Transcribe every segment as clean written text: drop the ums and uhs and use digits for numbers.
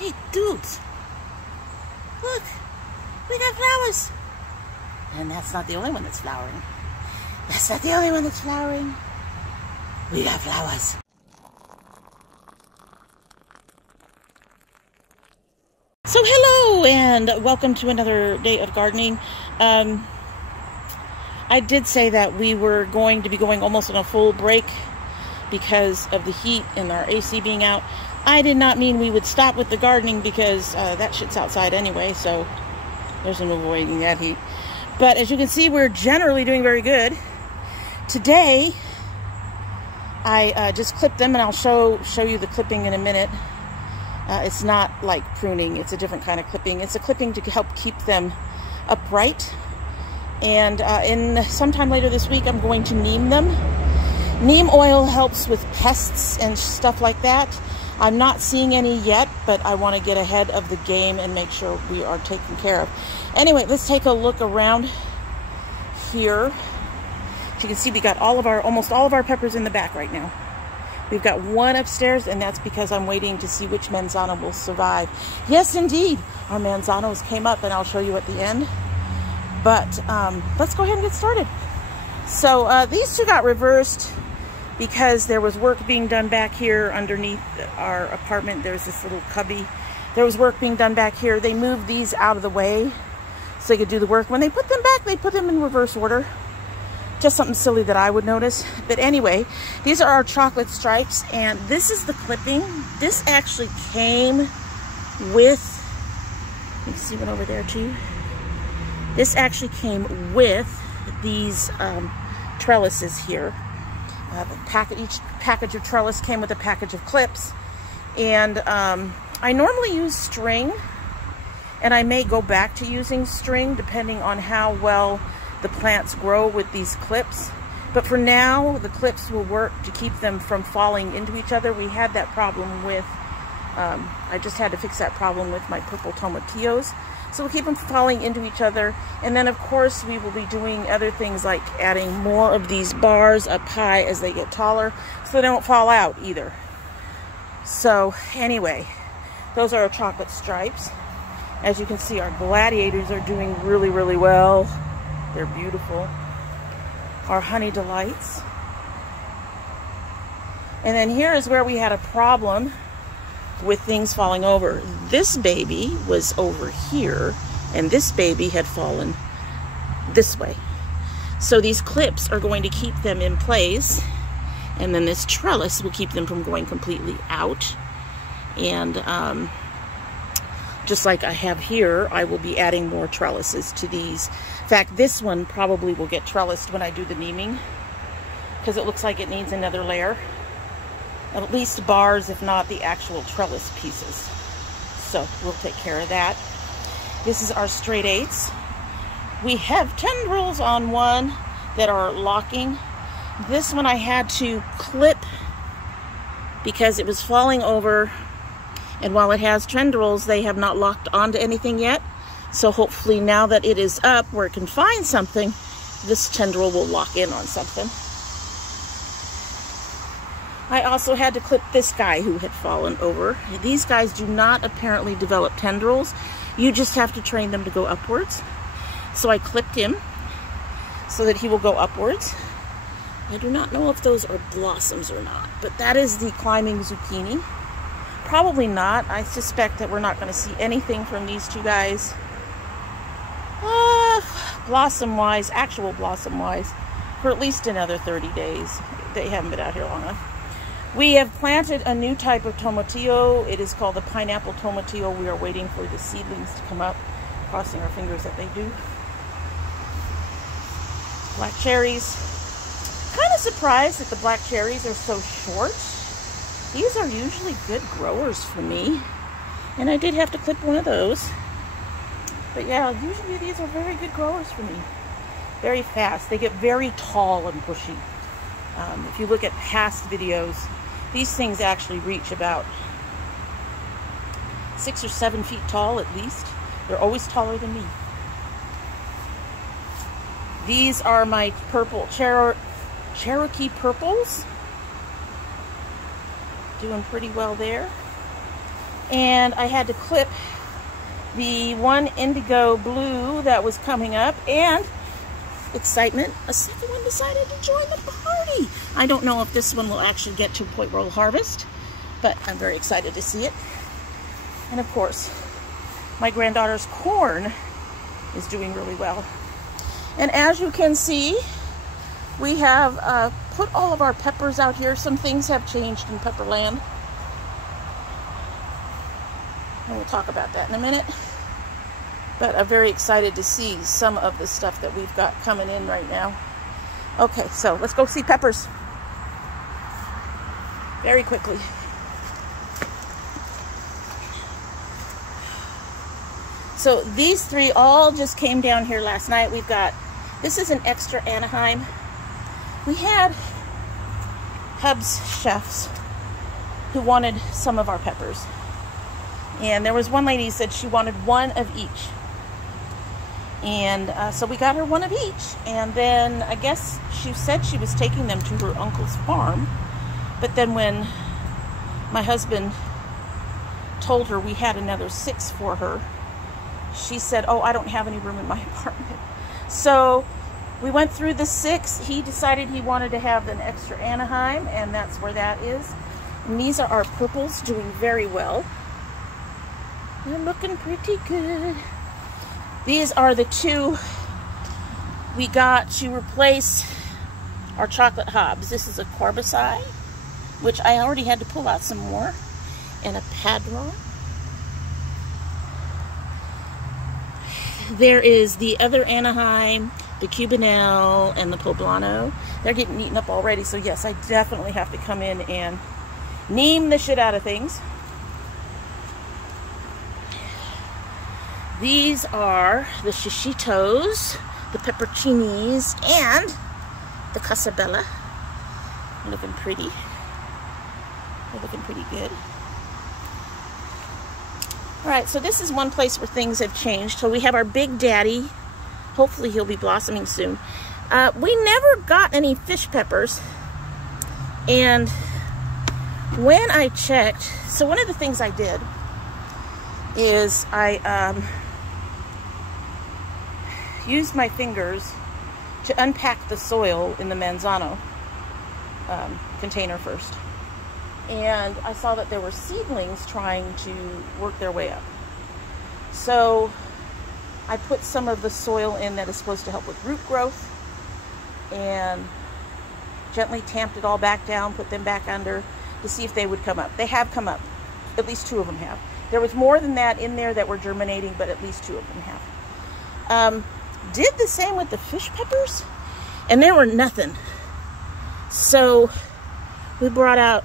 Hey, dudes, look, we got flowers. And that's not the only one that's flowering. That's not the only one that's flowering. We got flowers. So hello and welcome to another day of gardening. I did say that we were going to be going almost on a full break because of the heat and our AC being out. I did not mean we would stop with the gardening because that shit's outside anyway, so there's no avoiding that heat. But as you can see, we're generally doing very good. Today, I just clipped them, and I'll show you the clipping in a minute. It's not like pruning, it's a different kind of clipping. It's a clipping to help keep them upright. And in sometime later this week, I'm going to neem them. Neem oil helps with pests and stuff like that. I'm not seeing any yet, but I want to get ahead of the game and make sure we are taken care of. Anyway, let's take a look around here. As you can see, we got almost all of our peppers in the back right now. We've got one upstairs, and that's because I'm waiting to see which manzana will survive. Yes, indeed, our manzanos came up, and I'll show you at the end. But let's go ahead and get started. So these two got reversed because there was work being done back here underneath our apartment. There's this little cubby. There was work being done back here. They moved these out of the way so they could do the work. When they put them back, they put them in reverse order. Just something silly that I would notice. But anyway, these are our chocolate stripes, and this is the clipping. This actually came with, you see one over there too. This actually came with these trellises here. Each package of trellis came with a package of clips, and I normally use string, and I may go back to using string depending on how well the plants grow with these clips. But for now, the clips will work to keep them from falling into each other. We had that problem with, I just had to fix that problem with my purple tomatillos. So we'll keep them falling into each other. And then of course we will be doing other things like adding more of these bars up high as they get taller so they don't fall out either. So anyway, those are our chocolate stripes. As you can see, our gladiators are doing really, really well. They're beautiful. Our honey delights. And then here is where we had a problem with things falling over. This baby was over here, and this baby had fallen this way. So these clips are going to keep them in place, and then this trellis will keep them from going completely out. And just like I have here, I will be adding more trellises to these. In fact, this one probably will get trellised when I do the neeming, because it looks like it needs another layer. At least bars, if not the actual trellis pieces. So we'll take care of that. This is our straight eights. We have tendrils on one that are locking. This one I had to clip because it was falling over. And while it has tendrils, they have not locked onto anything yet. So hopefully now that it is up where it can find something, this tendril will lock in on something. I also had to clip this guy who had fallen over. These guys do not apparently develop tendrils. You just have to train them to go upwards. So I clipped him so that he will go upwards. I do not know if those are blossoms or not, but that is the climbing zucchini. Probably not. I suspect that we're not going to see anything from these two guys. Blossom-wise, actual blossom-wise, for at least another 30 days. They haven't been out here long enough. We have planted a new type of tomatillo. It is called the pineapple tomatillo. We are waiting for the seedlings to come up, crossing our fingers that they do. Black cherries. Kind of surprised that the black cherries are so short. These are usually good growers for me. And I did have to clip one of those. But yeah, usually these are very good growers for me. Very fast. They get very tall and bushy. If you look at past videos, these things actually reach about 6 or 7 feet tall at least. They're always taller than me. These are my purple Cherokee purples. Doing pretty well there. And I had to clip the one indigo blue that was coming up, and excitement, a second one decided to join the party. I don't know if this one will actually get to point where we'll harvest, but I'm very excited to see it. And of course, my granddaughter's corn is doing really well. And as you can see, we have put all of our peppers out here. Some things have changed in Pepperland, and we'll talk about that in a minute. But I'm very excited to see some of the stuff that we've got coming in right now. Okay, so let's go see peppers very quickly. So these three all just came down here last night. We've got, this is an extra Anaheim. We had Hub's chefs who wanted some of our peppers. And there was one lady who said she wanted one of each. And so we got her one of each. And then I guess she said she was taking them to her uncle's farm. But then when my husband told her we had another 6 for her, she said, oh, I don't have any room in my apartment. So we went through the 6. He decided he wanted to have an extra Anaheim, and that's where that is. And these are our purples, doing very well. They're looking pretty good. These are the 2 we got to replace our chocolate hobs. This is a Carbasci, which I already had to pull out some more, and a Padron. There is the other Anaheim, the Cubanelle, and the Poblano. They're getting eaten up already, so yes, I definitely have to come in and neem the shit out of things. These are the Shishitos, the Peppercinis, and the Casabella. They're looking pretty. They're looking pretty good. Alright, so this is one place where things have changed. So we have our Big Daddy. Hopefully he'll be blossoming soon. We never got any fish peppers. And when I checked, so one of the things I did is I used my fingers to unpack the soil in the Manzano container first. And I saw that there were seedlings trying to work their way up. So I put some of the soil in that is supposed to help with root growth and gently tamped it all back down, put them back under to see if they would come up. They have come up. At least 2 of them have. There was more than that in there that were germinating, but at least 2 of them have. Did the same with the fish peppers, and there were nothing. So we brought out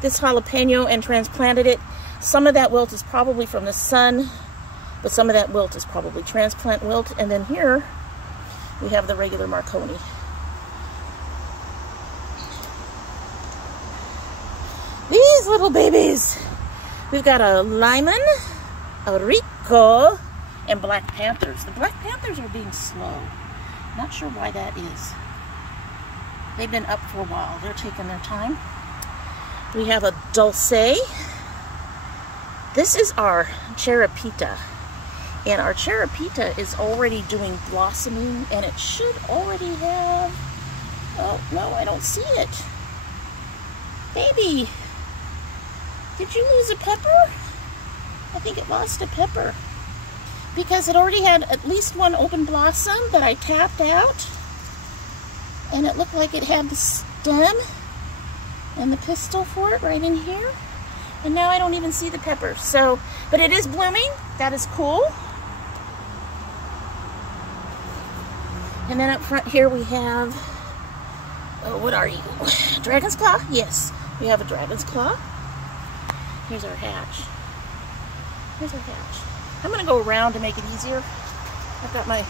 this jalapeno and transplanted it. Some of that wilt is probably from the sun, but some of that wilt is probably transplant wilt. And then here we have the regular Marconi. These little babies. We've got a Lyman, a Rico, and Black Panthers. The Black Panthers are being slow. Not sure why that is. They've been up for a while. They're taking their time. We have a Dulce. This is our Cherapita. And our Cherapita is already doing blossoming, and it should already have, oh no, I don't see it. Baby, did you lose a pepper? I think it lost a pepper, because it already had at least one open blossom that I tapped out, and it looked like it had the stem and the pistil for it right in here, and now I don't even see the pepper. So, but it is blooming. That is cool. And then up front here we have, oh, what are you? Dragon's Claw? Yes, we have a Dragon's Claw. Here's our hatch. Here's our hatch. I'm going to go around to make it easier. I've got my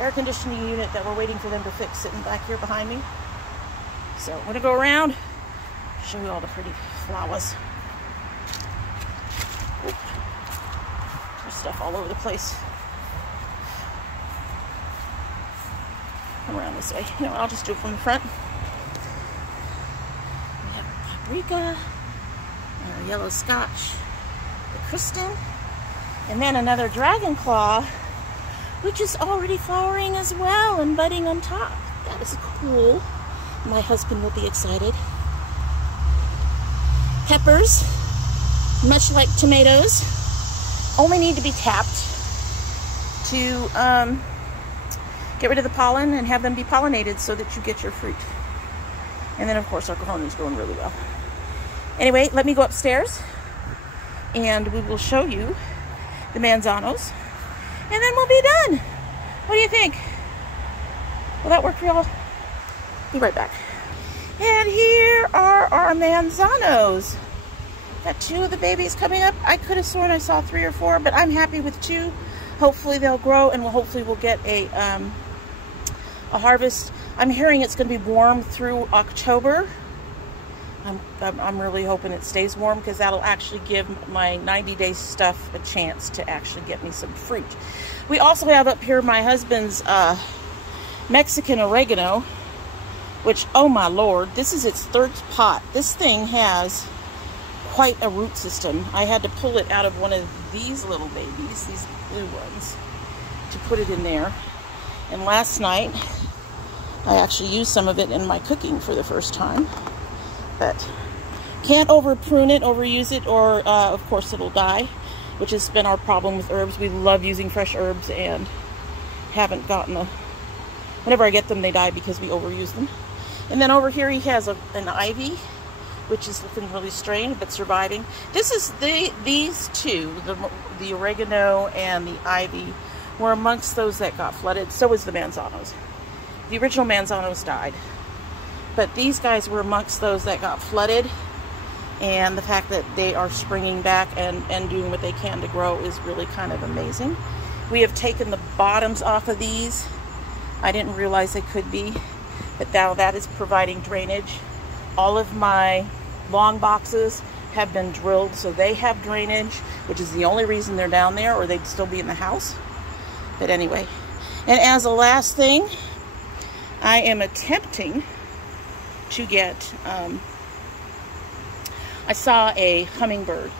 air conditioning unit that we're waiting for them to fix sitting back here behind me. So I'm going to go around, show you all the pretty flowers. Oop. There's stuff all over the place. Come around this way. You know, I'll just do it from the front. We have our paprika, and our yellow scotch. the Kristen, and then another dragon claw, which is already flowering as well and budding on top. That is cool. My husband will be excited. Peppers, much like tomatoes, only need to be tapped to get rid of the pollen and have them be pollinated so that you get your fruit. And then, of course, our cajon is growing really well. Anyway, let me go upstairs and we will show you the manzanos. And then we'll be done. What do you think? Will that work for y'all? Be right back. And here are our manzanos. Got 2 of the babies coming up. I could have sworn I saw 3 or 4, but I'm happy with 2. Hopefully they'll grow, and hopefully we'll get a harvest. I'm hearing it's going to be warm through October. I'm really hoping it stays warm, because that'll actually give my 90-day stuff a chance to actually get me some fruit. We also have up here my husband's Mexican oregano, which, oh my Lord, this is its 3rd pot. This thing has quite a root system. I had to pull it out of one of these little babies, these blue ones, to put it in there. And last night, I actually used some of it in my cooking for the first time. But can't over prune it, overuse it, or of course it'll die, which has been our problem with herbs. We love using fresh herbs and haven't gotten whenever I get them, they die because we overuse them. And then over here he has an ivy, which is looking really strange but surviving. This is these 2, the oregano and the ivy, were amongst those that got flooded. So was the manzanos. The original manzanos died, but these guys were amongst those that got flooded, and the fact that they are springing back and doing what they can to grow is really kind of amazing. We have taken the bottoms off of these. I didn't realize they could be, but now that is providing drainage. All of my long boxes have been drilled, so they have drainage, which is the only reason they're down there, or they'd still be in the house. But anyway, and as a last thing, I am attempting to get, I saw a hummingbird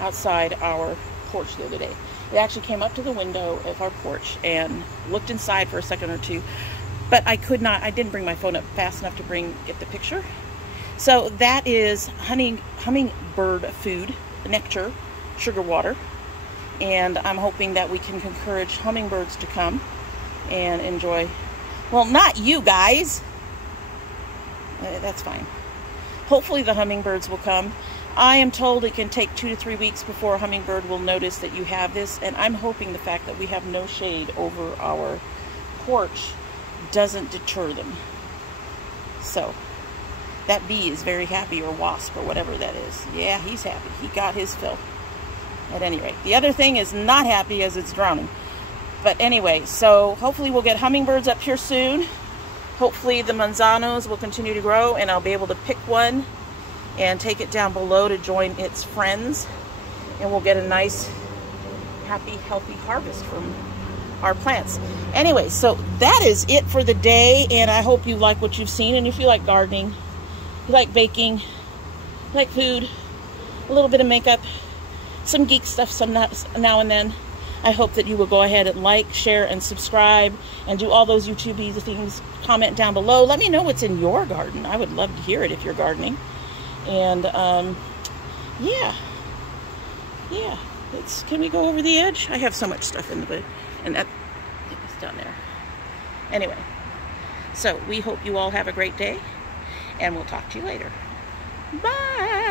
outside our porch the other day. It actually came up to the window of our porch and looked inside for a second or 2, but I didn't bring my phone up fast enough to get the picture. So that is hummingbird food, nectar, sugar water, and I'm hoping that we can encourage hummingbirds to come and enjoy. Well, not you guys. That's fine. Hopefully the hummingbirds will come. I am told it can take 2 to 3 weeks before a hummingbird will notice that you have this, and I'm hoping the fact that we have no shade over our porch doesn't deter them. So that bee is very happy, or wasp, or whatever that is. Yeah, he's happy. He got his fill. At any rate, the other thing is not happy as it's drowning. But anyway, so hopefully we'll get hummingbirds up here soon. Hopefully the manzanos will continue to grow, and I'll be able to pick one and take it down below to join its friends, and we'll get a nice, happy, healthy harvest from our plants. Anyway, so that is it for the day, and I hope you like what you've seen. And if you like gardening, you like baking, you like food, a little bit of makeup, some geek stuff now and then, I hope that you will go ahead and like, share, and subscribe, and do all those YouTube-y things. Comment down below. Let me know what's in your garden. I would love to hear it if you're gardening. And yeah. Can we go over the edge? I have so much stuff in the boot, and that is down there. Anyway, so we hope you all have a great day, and we'll talk to you later. Bye.